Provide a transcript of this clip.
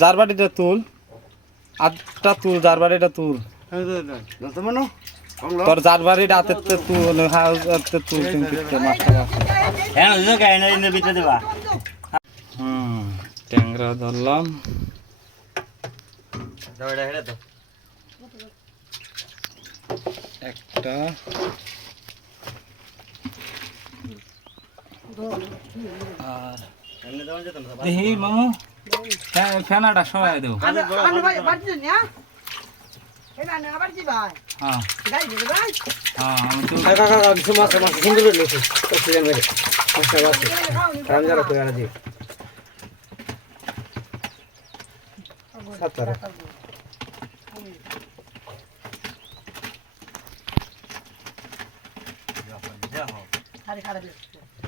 যার বাড়িটা তুল। আটটা তুল যার বাড়িটা তুল তোর যার বাড়িটা হাতে তুল হাতে তুল হ্যাঁ হুম ট্যাংরা ধরলাম। একটা। আর দেখি মামু। ফ্যানাটা সবাই হ্যাঁ? হ্যাঁ। হোক